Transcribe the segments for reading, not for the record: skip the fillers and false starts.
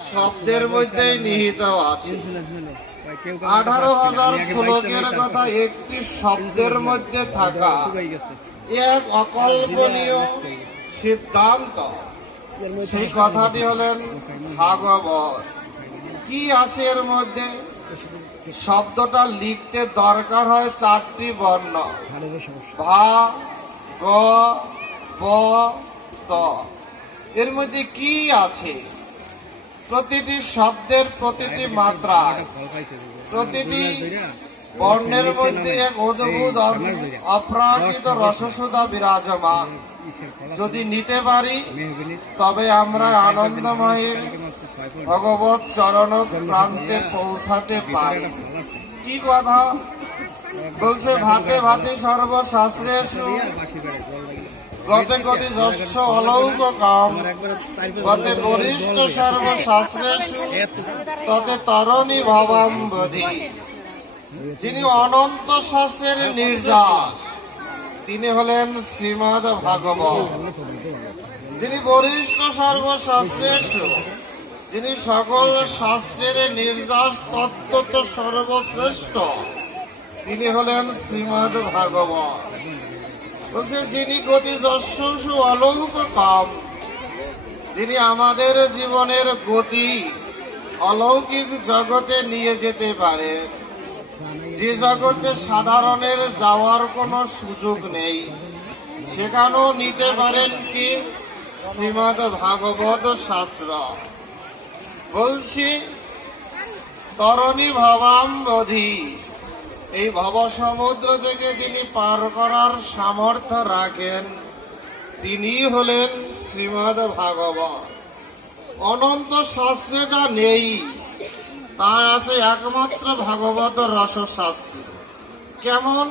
শব্দের মধ্যে নিহিত আছে। 18,000 শ্লোকের কথা একটি শব্দের মধ্যে থাকা এক অকল্পনীয় সিদ্ধান্ত। সেই কথাটি হলেন ভাগবত। কি আছে এর মধ্যে? শব্দটা লিখতে দরকার হয় 4টি বর্ণ, ভা, গ, ব, ত। এর মধ্যে কি আছে? প্রতিটি শব্দের প্রতিটি মাত্রা, প্রতিটি বর্ণের মধ্যে এক অদ্ভুত অপ্রাকৃত রসসুধা বিরাজমান। যদি নিতে পারি তবে আমরা আনন্দময় ভগবত চরণ প্রান্তে পৌঁছাতে পারি। কি কথা বলছে? ভাতে ভাতে সর্বশাস্ত্রেষু গতে গতি যস্য অলৌক কাম গতে বরিষ্ঠ সর্বশাস্ত্রেষু ততে তরণী ভবাম্বধি। যিনি অনন্ত শাস্ত্রের নির্যাস, তিনি হলেন শ্রীমদ্ ভাগবত। যিনি বরিষ্ঠ সর্বশাস্ত্রেষু, যিনি সকল শাস্ত্রের নির্যাস তত্ত্বত সর্বশ্রেষ্ঠ, তিনি হলেন শ্রীমদ্ ভাগবত। বলছে যিনি গতি যস্যসু অলৌক কাম, যিনি আমাদের জীবনের গতি অলৌকিক জগতে নিয়ে যেতে পারে, যে জগতে সাধারণের যাওয়ার কোনো সুযোগ নেই, সেখানেও নিতে পারেন কি? শ্রীমদ্ ভাগবত শাস্ত্র। বলছি তরণী ভবাম্বধি, এই ভব সমুদ্র থেকে যিনি পার করার সামর্থ্য রাখেন, তিনি হলেন শ্রীমদ্ ভাগবত। অনন্ত শাস্ত্রে যা নেই তা আছে একমাত্র ভাগবত রসশাস্ত্রে। কেমন?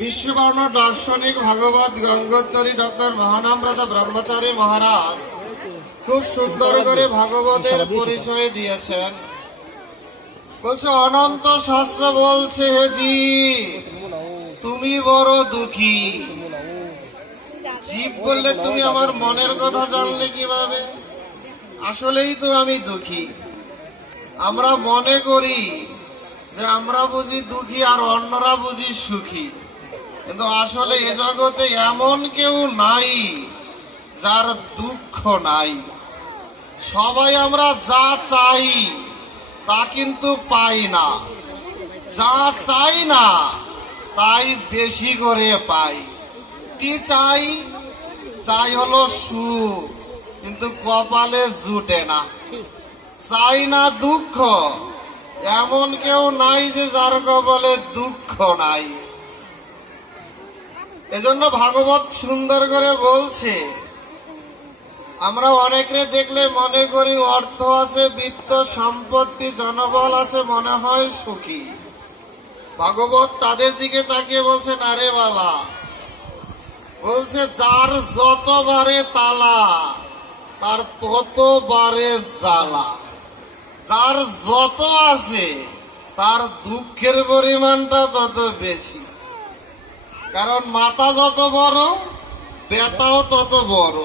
বিশ্ববর্ণ দার্শনিক ভাগবত গঙ্গোত্তরী ডক্টর মহানামব্রত ব্রহ্মচারী মহারাজ খুব সুন্দর করে ভাগবতের পরিচয় দিয়েছেন। বলছে অনন্ত শাস্ত্র বলছে, হে জীব তুমি বড় দুঃখী। জীব বললে তুমি আমার মনের কথা জানলে কিভাবে? আসলেই তো আমি দুঃখী। আমরা মনে করি যে আমরা বুঝি দুঃখী আর অন্যরা বুঝি সুখী, কিন্তু আসলে এ জগতে এমন কেউ নাই যার দুঃখ নাই। সবাই আমরা যা চাই তা কিন্তু পাই না, যা চাই না তাই বেশি করে পাই। কি চাই? চাই হলো সুখ, কিন্তু কপালে জুটে না। চাই না দুঃখ, এমন কেউ নাই যে যার কপালে দুঃখ নাই। এজন্য ভাগবত সুন্দর করে বলছে, আমরা অনেকে দেখলে মনে করি অর্থ আছে, বিত্ত সম্পত্তি, জনবল আছে, মনে হয় সুখী। ভাগবত তাদের দিকে তাকিয়ে বলছে, না রে বাবা, বলছে যার যতবারে তালা তার ততবারে জ্বালা। যার যত আছে তার দুঃখের পরিমাণটা তত বেশি। কারণ মাথা যত বড় ব্যথাও তত বড়।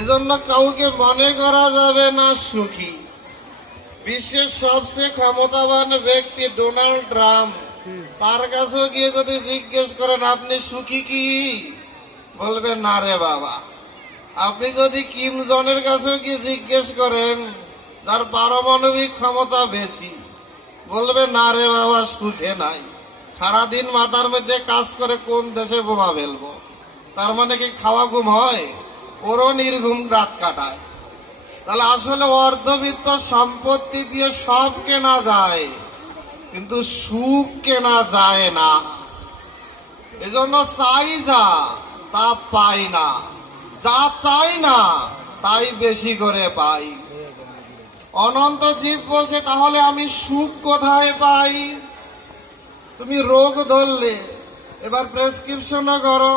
এজন্য কাউকে মনে করা যাবে না সুখী। বিশ্বের সবচেয়ে ক্ষমতাবান ব্যক্তি ডোনাল্ড ট্রাম্প, তার কাছেও গিয়ে যদি জিজ্ঞেস করেন আপনি সুখী কি, বলবে না রে বাবা। আপনি যদি কিম জনের কাছেও গিয়ে জিজ্ঞেস করেন, তার পারমাণবিক ক্ষমতা বেশি, বলবে না রে বাবা সুখে নাই। সারাদিন মাথার মধ্যে কাজ করে কোন দেশে বোমা ফেলবো। তার মানে কি খাওয়া ঘুম হয়? ওরও নির্ঘুম রাত কাটায়। তাহলে আসলে অর্ধবিত্ত সম্পত্তি দিয়ে সব কেনা যায়, কিন্তু সুখ কেনা যায় না। এজন্য চাই যা তা পাই না, যা চাই না তাই বেশি করে পাই। অনন্ত জীব বলছে, তাহলে আমি সুখ কোথায় পাই? তুমি রোগ ধরলে এবার প্রেসক্রিপশনও করো।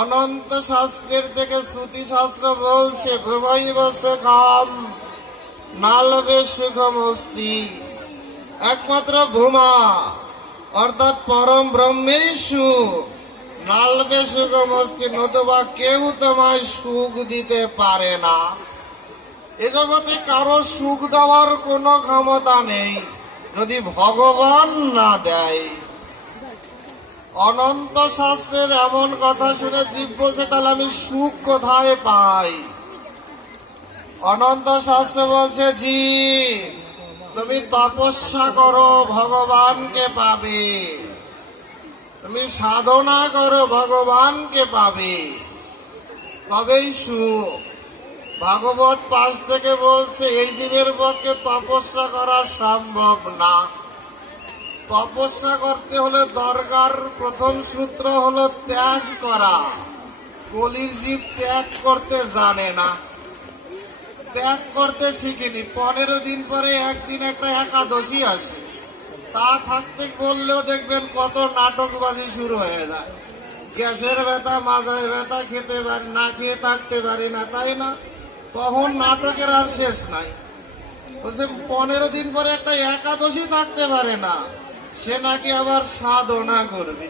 অনন্ত শাস্ত্রের থেকে শ্রুতি শাস্ত্র বলছে, ভূমৈব সুখম নালবে সুখম অস্তি। একমাত্র ভূমা অর্থাৎ পরম ব্রহ্মেই সুখ, নালবে সুখম অস্তি, নতুবা কেউ তোমায় সুখ দিতে পারে না। এ জগতে কারো সুখ দেওয়ার কোনো ক্ষমতা নেই যদি ভগবান না দেয়। অনন্ত শাস্ত্রের এমন কথা শুনে জীব বলছে, তাহলে আমি সুখ কোথায় পাই? অনন্ত শাস্ত্র বলছে, জীব তুমি তপস্যা করো, ভগবানকে পাবে। তুমি সাধনা করো, ভগবানকে পাবে, তবেই সুখ। ভাগবত 5 থেকে বলছে এই জীবের পক্ষে তপস্যা করা সম্ভব না। তপস্যা করতে হলে দরকার, প্রথম সূত্র হলো ত্যাগ করা। কলির জীব ত্যাগ করতে জানে না, ত্যাগ করতে শিখিনি। 15 দিন পরে একদিন একটা একাদশী আসে, তা থাকতে করলেও দেখবেন কত নাটকবাজি শুরু হয়ে যায়। গ্যাসের ব্যথা, মাথায় ব্যথা, খেতে পারি না, খেয়ে থাকতে পারি না, তাই না? তখন নাটকের আর শেষ নাই। বলছে 15 দিন পরে একটা একাদশী থাকতে পারে না, সে নাকি আবার সাধনা করবে।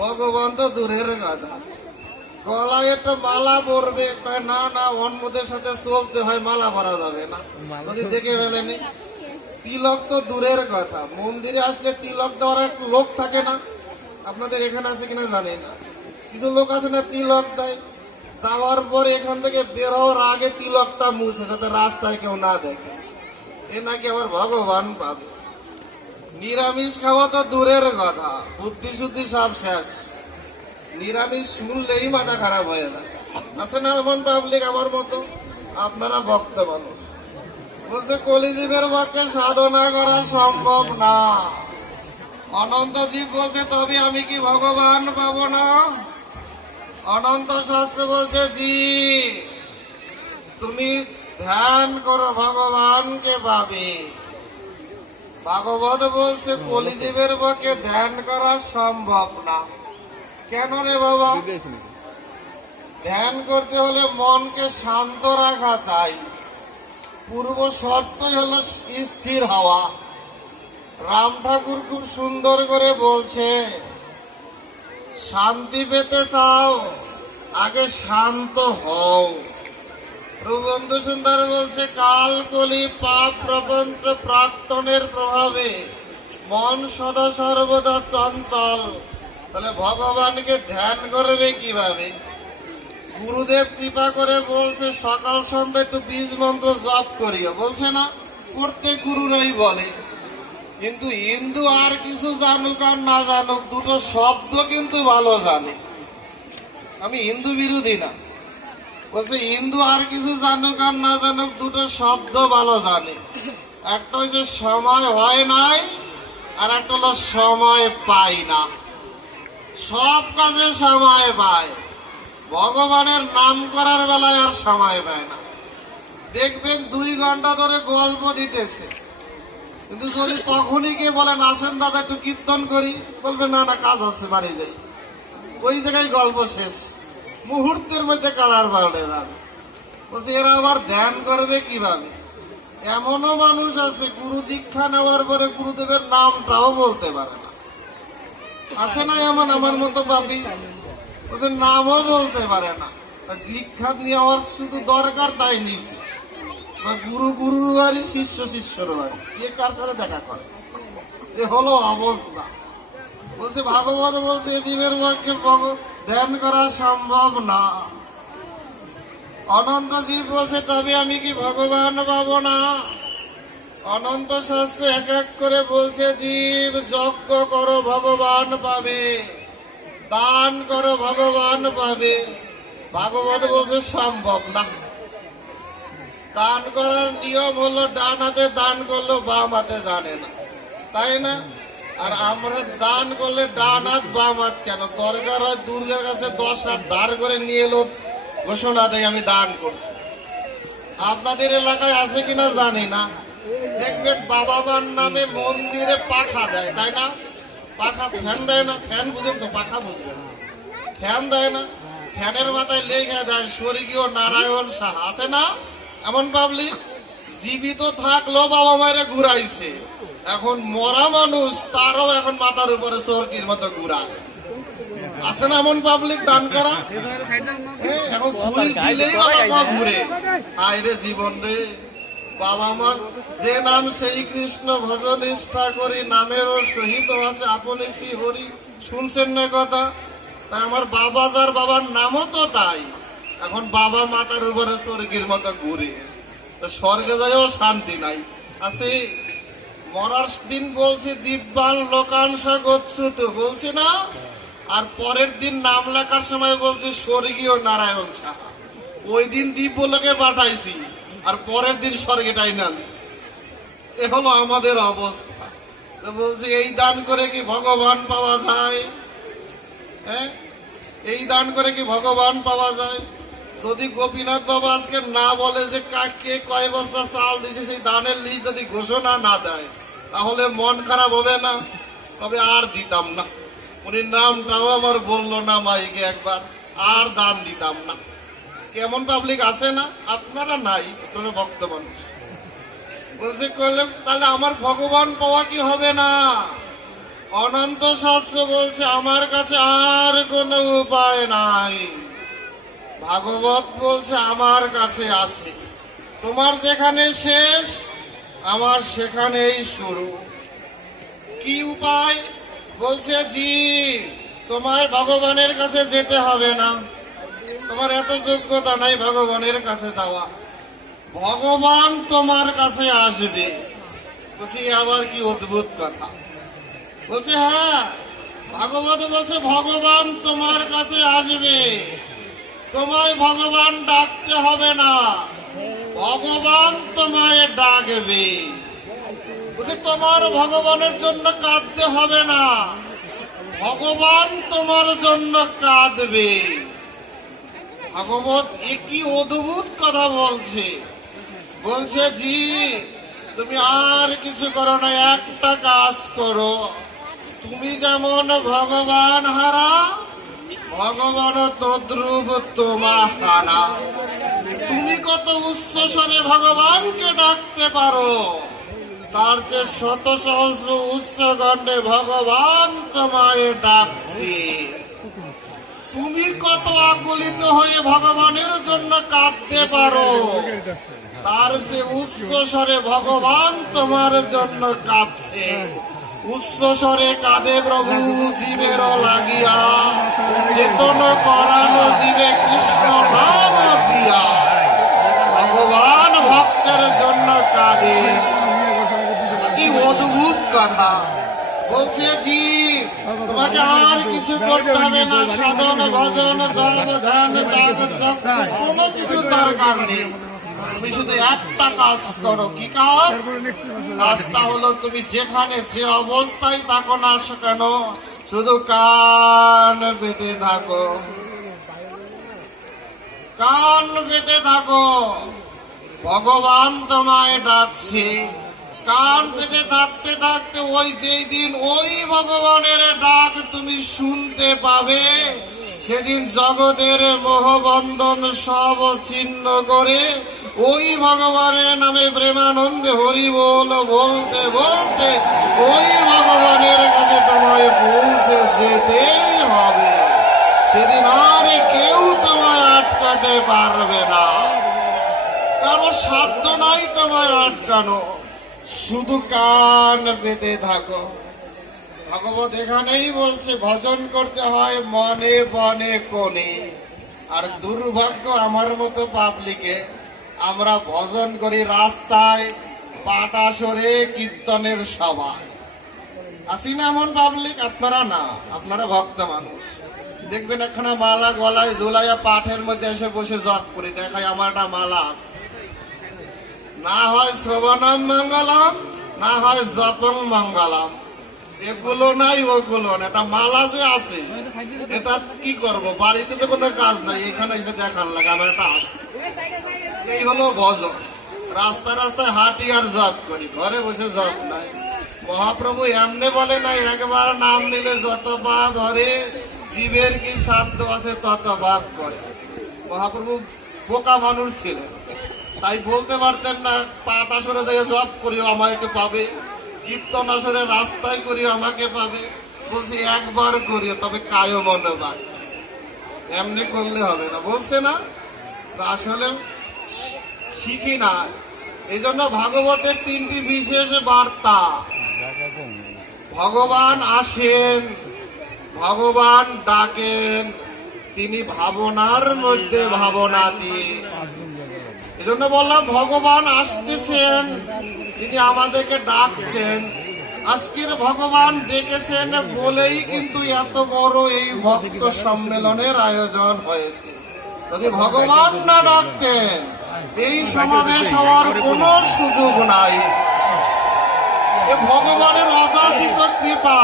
ভগবান তো দূরের কথা, গলায় একটা মালা পরবে, কয় না না অন্যদের সাথে চলতে হয়, মালা পরা যাবে না, যদি দেখে ফেলেনি। তিলক তো দূরের কথা, মন্দিরে আসলে তিলক দেওয়ার একটা লোক থাকে না? আপনাদের এখানে আছে কিনা জানি না, কিছু লোক আছে না তিলক দেয়, যাওয়ার পরে এখান থেকে বের হওয়ার আগে তিলকটা মুছে, যাতে রাস্তায় কেউ না দেখে। এ নাকি আবার ভগবান পাবে। নিরামিষ খাওয়া তো দূরের কথা, বুদ্ধি শুদ্ধি সব শেষ। নিরামিষ শুনলেই মাথা খারাপ হয়ে যায়। আছে না এমন পাবলিক আমার মতো? আপনারা ভক্ত মানুষ। বলছে কলিজীবের পক্ষে সাধনা করা সম্ভব না। অনন্ত জীব বলছে তবে আমি কি ভগবান পাবো না? অনন্ত শাস্ত্র বলছে জীব তুমি ধ্যান করো, ভগবানকে পাবে। ভাগবত বলছে কলিজীবের পক্ষে ধ্যান করা সম্ভব না। কেন রে বাবা? ধ্যান করতে হলে মনকে শান্ত রাখা চাই, পূর্ব শর্তই হলো স্থির হওয়া। রাম ঠাকুর খুব সুন্দর করে বলছে, শান্তি পেতে চাও আগে শান্ত হও। প্রবন্ধ সুন্দর বলছে, কাল কলি পাপ প্রপঞ্চ প্রাক্তনের প্রভাবে মন সদা সর্বদা চঞ্চল। তাহলে ভগবানকে ধ্যান করবে কিভাবে? গুরুদেব কৃপা করে বলছে সকাল সন্ধ্যা একটু বীজ মন্ত্র জপ করিও, বলছে না? প্রত্যেক গুরুরাই বলে। কিন্তু হিন্দু আর কিছু জানুক আর না জানুক, দুটো শব্দ কিন্তু ভালো জানে। আমি হিন্দু বিরোধী না, বলছে হিন্দু আর কিছু জানুক আর না জানুক, দুটো শব্দ ভালো জানে। একটা হচ্ছে সময় হয় নাই, আর একটা হলো সময় পাই না। সব কাজে সময় পায়, ভগবানের নাম করার বেলায় আর সময় পায় না। দেখবেন 2 ঘন্টা ধরে গল্প দিতেছে, কিন্তু যদি তখনই কে বলেন আসেন দাদা একটু কীর্তন করি, বলবে না না কাজ আছে বাড়ি যাই। ওই জায়গায় গল্প শেষ, মুহূর্তের মধ্যে কালার পাল্টে যাবে। বলছে এরা আবার ধ্যান করবে কিভাবে? এমনও মানুষ আছে গুরু দীক্ষা নেওয়ার পরে গুরুদেবের নামটাও বলতে পারে না। আছে না এমন আমার মতো পাপি? বলছে নামও বলতে পারে না। দীক্ষা নেওয়ার শুধু দরকার তাই নিছে, গুরু গুরুর বাড়ি, শিষ্য শিষ্যর বাড়ি, কে কার সাথে দেখা করে, এ হলো অবস্থা। বলছে ভাগবত বলছে জীবের পক্ষে ধ্যান করা সম্ভব না। অনন্ত জীব বলছে তবে আমি কি ভগবান পাবো না? অনন্ত শাস্ত্র এক এক করে বলছে জীব যজ্ঞ করো ভগবান পাবে, দান করো ভগবান পাবে। ভাগবত বলছে সম্ভব না। দান করার নিয়ম হলো ডান হাতে দান করলো বাম হাতে জানে না, তাই না? আর আমরা দান করলে ডান হাত বাম হাত কেন? দরকার হয় দুর্গার কাছে 10 হাত ধার করে নিয়ে এলো, ঘোষণা দেয় আমি দান করছি। আপনাদের এলাকায় আছে কিনা জানি না, দেখবেন বাবা মার নামে মন্দিরে পাখা দেয়, তাই না? পাখা ফ্যান দেয় না, ফ্যান বুঝেন তো, পাখা বুঝবেন, ফ্যান দেয় না, ফ্যানের মাথায় লেগে দেয় স্বর্গীয় নারায়ণ সাহা। আছে না এমন পাবলিক? জীবিত থাকলেও বাবা মায়েরা ঘুরাইছে, এখন মরা মানুষ তারও এখন মাথার উপরে চরকির মতো ঘুরায়। আছে না এমন পাবলিক দান করা? এখন সুইচ দিলেই বাবা মা ঘুরে। আইরে জীবন রে, বাবা মা যে নাম সেই কৃষ্ণ ভজন নিষ্ঠা করি, নামেরও সহিত আছে আপনি শ্রী হরি। শুনছেন না কথা? তাই আমার বাবা যার বাবার নামও তো তাই। এখন বাবা মাতার উপরে স্বর্গের মতো ঘুরে, তা স্বর্গে যাইও শান্তি নাই আছে। মরার দিন বলছে দিব্যান লোকাংশ গচ্ছুত বলছে না, আর পরের দিন নাম লেখার সময় বলছে স্বর্গীয় নারায়ণ সাহা। ওই দিন দিব্যলোকে পাঠাইছি, আর পরের দিন স্বর্গে টাইনে আনছি। এ হলো আমাদের অবস্থা। তো বলছি এই দান করে কি ভগবান পাওয়া যায়? হ্যাঁ, এই দান করে কি ভগবান পাওয়া যায়? যদি গোপীনাথ বাবা আজকে না বলে যে কাকে কয় বস্তা চাল দিছে, সেই দানের লিস্ট যদি ঘোষণা না দেয়, তাহলে মন খারাপ হবে না? তবে আর দিতাম না। উনি নামটাও আমার বললো না মাইকে একবার, আর দান দিতাম না। কেমন পাবলিক আছে না? আপনারা নাই, আপনারা ভক্ত মানুষ। বলছে করলে তাহলে আমার ভগবান পাওয়া কি হবে না? অনন্ত শাস্ত্র বলছে আমার কাছে আর কোনো উপায় নাই। ভাগবত বলছে আমার কাছে আছে। তোমার যেখানে শেষ, আমার সেখানেই শুরু। কি উপায়? বলছে জি, তোমার ভগবানের কাছে যেতে হবে না, তোমার এত যোগ্যতা নাই ভগবানের কাছে যাওয়া। ভগবান তোমার কাছে আসবে। বলছি আবার কি অদ্ভুত কথা। বলছে হ্যাঁ, ভাগবত বলছে ভগবান তোমার কাছে আসবে, তোমায় ভগবান ডাকতে হবে না, ভগবান তোমায় ডাকবে। বলছে তোমার ভগবানের জন্য কাঁদতে হবে না, ভগবান তোমার জন্য কাঁদবে। ভাগবত একই অদ্ভুত কথা বলছে। বলছে জি, তুমি আর কিছু করো না, একটা কাজ করো। তুমি যেমন ভগবান হারা, ভগবান তদ্রূপ তোমা হারা। তুমি কত উচ্চ স্বরে ভগবানকে ডাকতে পারো, তার যে শত সহস্র উচ্চ গণ্ডে ভগবান তোমায় ডাকছে। তুমি কত আকুলিত হয়ে ভগবানের জন্য কাঁদতে পারো, তার যে উচ্চ স্বরে ভগবান তোমার জন্য কাঁদছে। উচ্চ স্বরে কাঁদে প্রভু জীবের লাগিয়া, চেতন করানো জীবে কৃষ্ণ নাম দিয়া। ভগবান ভক্তের জন্য কাঁদে। কি অদ্ভুত কথা। বলছে জি, তোমাকে আর কিছু করতে হবে না, সাধন ভজন জপ ধ্যান কোনো কিছু দরকার নেই। তুমি শুধু একটা কাজ করো। কি কাজ? কাজটা হলো তুমি যেখানে যে অবস্থায় থাকো না কেন, শুধু কান পেতে থাকো, কান পেতে থাকো। ভগবান তোমায় ডাকছে। কান পেতে থাকতে থাকতে ওই যেই দিন ওই ভগবানের ডাক তুমি শুনতে পাবে, সেদিন জগতের মোহবন্ধন সব ছিন্ন করে ওই ভগবানের নামে প্রেমানন্দে হরি বল বলতে বলতে ওই ভগবানের কাছে তোমায় পৌঁছে যেতেই হবে। সেদিন আর কেউ তোমায় আটকাতে পারবে না, কারো সাধ্য নাই তোমায় আটকানো। শুধু কান পেতে থাকো। ভগবত এখানেই বলছে ভজন করতে হয় মনে বনে কোণে। আর দুর্ভাগ্য আমার মতো পাবলিকে, আমরা ভজন করি রাস্তায়, পাটাসরে, কীর্তনের সভায়। আসি না এমন পাবলিক? আপনারা না, আপনারা ভক্ত মানুষ। দেখবেন একখানা মালা গলায় ঝুলাইয়া পাঠের মধ্যে এসে বসে জপ করি, দেখায় আমার একটা মালা আছে। না হয় শ্রবণম মঙ্গলম, না হয় জপং মঙ্গলম। এগুলো নাই ওগুলো না, এটা মালা যে আছে, এটা কি করব? বাড়িতে তো কোনো কাজ নাই, এখানে এসে দেখান লাগে আমার এটা আছে। এই হলো ভজন। রাস্তা রাস্তায় হাঁটি আর জপ করি, ঘরে বসে জপ নাই। মহাপ্রভু এমনি বলে নাই একবার নাম নিলে যত পাপ ধরে, জীবের কি সাধ্য আছে তত পাপ করে। মহাপ্রভু বোকা মানুষ ছিলেন, তাই বলতে পারতেন না পাট আসরে থেকে জপ করিও আমাকে পাবে, কীর্তন আসরে রাস্তায় করিও আমাকে পাবে। বলছি একবার করিও, তবে কায় মনোবাদ। এমনি করলে হবে না, বলছে না? তা আসলে শিখি না। এই জন্য ভাগবতের 3টি বিশেষ বার্তা। ভগবান আসেন, ভগবান ডাকেন, তিনি ভাবনার মধ্যে ভাবনা দিয়ে। এজন্য বললাম ভগবান আসতেছেন, তিনি আমাদেরকে ডাকছেন। আজকের ভগবান ডেকেছেন বলেই কিন্তু এত বড় এই ভক্ত সম্মেলনের আয়োজন হয়েছে। যদি ভগবান না ডাকতেন এই সমাবেশ হওয়ার কোনো সুযোগ নাই। এ ভগবানের অযাচিত কৃপা,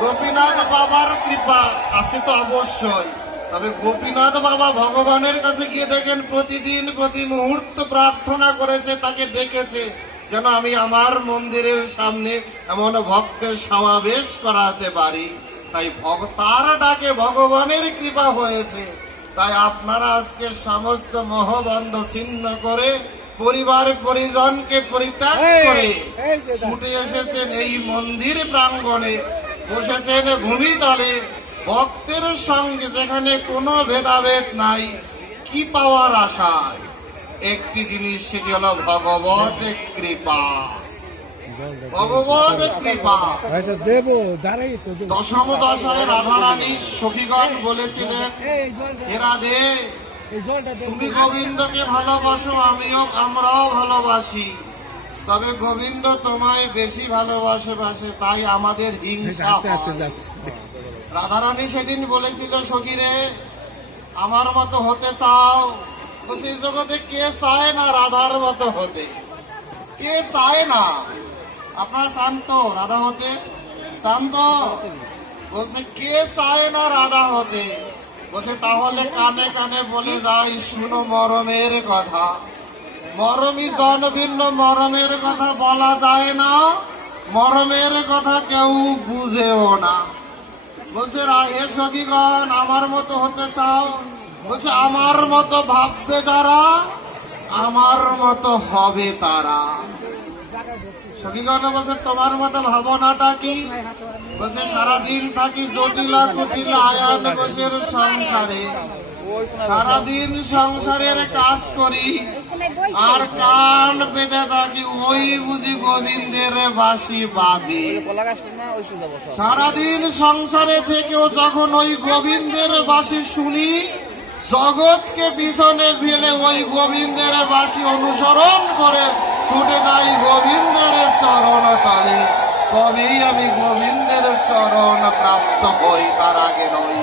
গোপীনাথ বাবার কৃপা আছে তো অবশ্যই। তবে গোপীনাথ বাবা ভগবানের কাছে গিয়ে দেখেন প্রতিদিন প্রতি মুহূর্ত প্রার্থনা করেছে, তাকে ডেকেছে যেন আমি আমার মন্দিরের সামনে এমন ভক্তের সমাবেশ করাতে পারি। তাই তার ডাকে ভগবানের কৃপা হয়েছে। তাই আপনারা আজকে সমস্ত মোহবন্ধ ছিন্ন করে পরিবার পরিজনকে পরিত্যাগ করে ছুটে এসেছেন এই মন্দির প্রাঙ্গণে, বসেছেন ভূমিতলে ভক্তের সঙ্গে, যেখানে কোনো ভেদাভেদ নাই। কি পাওয়ার আশায়? একটি জিনিস, সেটি হলো ভগবত কৃপা। ভগবত কৃপা। দশম দশায় রাধারানী সখীগণ বলেছিলেন, হে রাধে, তুমি গোবিন্দকে ভালোবাসো, আমরাও ভালোবাসি। তবে গোবিন্দ তোমায় বেশি ভালোবাসে, তাই আমাদের হিংসা হয়। রাধারানী সেদিন বলেছিল, সখীরে আমার মতো হতে চাও? বলছে, এই জগতে কে চায় না রাধার মতো হতে? কে চায় না? আপনারা চান তো রাধা হতে? চান তো? বলছে, কে চায় না রাধা হতে? বলছে, তাহলে কানে কানে বলে যাই, শুনো মরমের কথা। মরমই জন ভিন্ন, মরমের কথা বলা যায় না, মরমের কথা কেউ বুঝেও না। বলছে, হে সখীগণ, আমার মতো হতে চাও? বলছে, আমার মতো ভাববে যারা, আমার মতো হবে তারা। সখীগণ বলছে, তোমার মতো ভাবনাটা কি? বলছে, সারাদিন থাকি জটিলা কুটিলা আয়ান বসের সংসারে, সারাদিন সংসারের কাজ করি আর কান পেতে থাকি ওই বুঝি গোবিন্দের বাঁশি বাজে। সারাদিন সংসারে থেকেও যখন ওই গোবিন্দের বাঁশি শুনি, জগৎকে পিছনে ফেলে ওই গোবিন্দের বাঁশি অনুসরণ করে ছুটে যাই গোবিন্দের চরণ তালে। তবেই আমি গোবিন্দের চরণ প্রাপ্ত হই, তার আগে নই।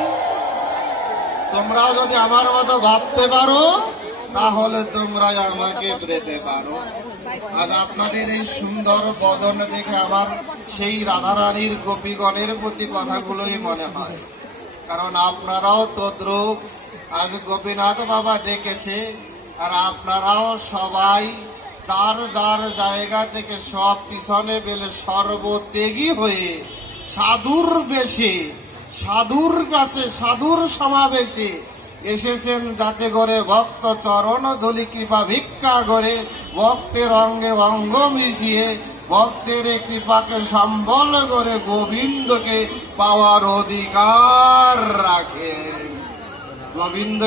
তোমরাও যদি আমার মতো ভাবতে পারো তাহলে তোমরাই আমাকে পেতে পারো। আজ আপনাদের এই সুন্দর বদন দেখে আমার সেই রাধারানীর গোপীগণের প্রতি কথাগুলোই মনে হয়। কারণ আপনারাও তদ্রূপ আজ গোপীনাথ বাবা ডেকেছে, আর আপনারাও সবাই যার যার জায়গা থেকে সব পিছনে পেলে সর্বত্যাগী হয়ে সাধুর বেশে, সাধুর কাছে, সাধুর সমাবেশে এসেছেন, যাতে করে ভক্ত চরণ ধুলি কৃপা ভিক্ষা করে ভক্তের অঙ্গে অঙ্গ মিশিয়ে ভক্তের কৃপাকে সম্বল করে গোবিন্দকে পাওয়ার অধিকার রাখে। গোবিন্দ